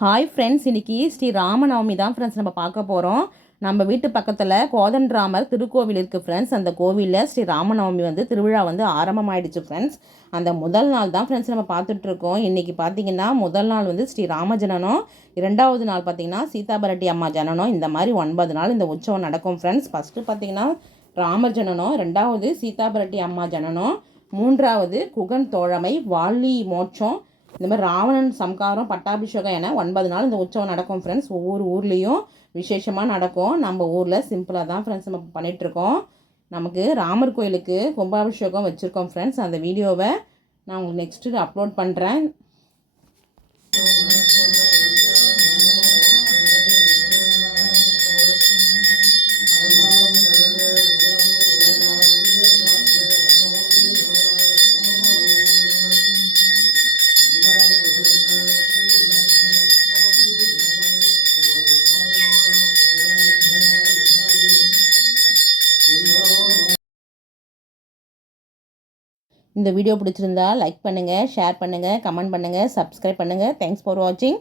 Hi friends, இன்றைக்கி ஸ்ரீ ராமநவமி தான் friends நம்ம பார்க்க போகிறோம். நம்ம வீட்டு பக்கத்தில் கோதண்டராமர் திருக்கோவில் இருக்குது ஃப்ரெண்ட்ஸ். அந்த கோவிலில் ஸ்ரீ ராமநவமி திருவிழா ஆரம்பமாயிடுச்சு ஃப்ரெண்ட்ஸ். அந்த முதல் நாள் தான் ஃப்ரெண்ட்ஸ் நம்ம பார்த்துட்ருக்கோம். இன்றைக்கி பார்த்திங்கன்னா முதல் நாள் ஸ்ரீ ராம ஜனனம், இரண்டாவது நாள் பார்த்திங்கன்னா சீதாபரட்டி அம்மா ஜனனம். இந்த மாதிரி 9 நாள் இந்த உற்சவம் நடக்கும் ஃப்ரெண்ட்ஸ். ஃபஸ்ட்டு பார்த்திங்கன்னா ராமர் ஜனனம், ரெண்டாவது சீதாபரட்டி அம்மா ஜனனம், மூன்றாவது குகன் தோழமை, வாலி மோட்சம், இந்த மாதிரி ராவணன் சம்காரம், பட்டாபிஷேகம் என 9 நாள் இந்த உற்சவம் நடக்கும் ஃப்ரெண்ட்ஸ். ஒவ்வொரு ஊர்லேயும் விசேஷமாக நடக்கும். நம்ம ஊரில் சிம்பிளாக தான் ஃப்ரெண்ட்ஸ் நம்ம பண்ணிகிட்ருக்கோம். நமக்கு ராமர் கோயிலுக்கு கும்பாபிஷேகம் வச்சுருக்கோம் ஃப்ரெண்ட்ஸ். அந்த வீடியோவை நான் உங்களுக்கு நெக்ஸ்ட்டு அப்லோட் பண்ணுறேன். இந்த வீடியோ பிடிச்சிருந்தா லைக் பண்ணுங்கள், ஷேர் பண்ணுங்கள், கமெண்ட் பண்ணுங்கள், சப்ஸ்கிரைப் பண்ணுங்கள். தேங்க்ஸ் ஃபார் வாட்சிங்.